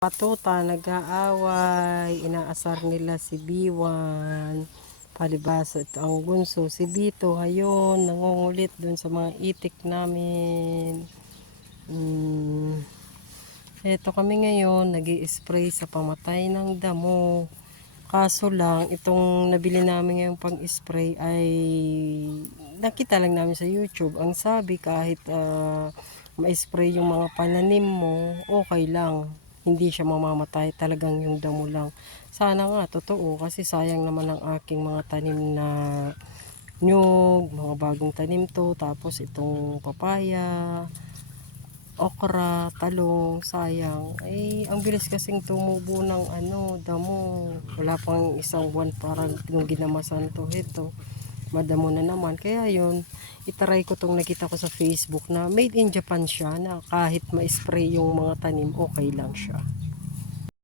Patuta, nag-aaway, inaasar nila si Biwan, palibasa at ang bunso, si Bito, hayon, nangungulit dun sa mga itik namin. Hmm. Eto kami ngayon, nag spray sa pamatay ng damo. Kaso lang, itong nabili namin ngayong pang-spray ay nakita lang namin sa YouTube. Ang sabi kahit ah, ma-spray yung mga pananim mo, okay lang. Hindi siya mamamatay, talagang yung damo lang. Sana nga, totoo, kasi sayang naman ang aking mga tanim na nyug, mga bagong tanim to, tapos itong papaya, okra, talong, sayang. Ay, ang bilis kasing tumubo ng ano, damo. Wala pang isang buwan parang nung ginamasan to. Ito, madamo na naman. Kaya yun, itaray ko tong nakita ko sa Facebook na made in Japan siya na kahit ma-spray yung mga tanim, okay lang siya.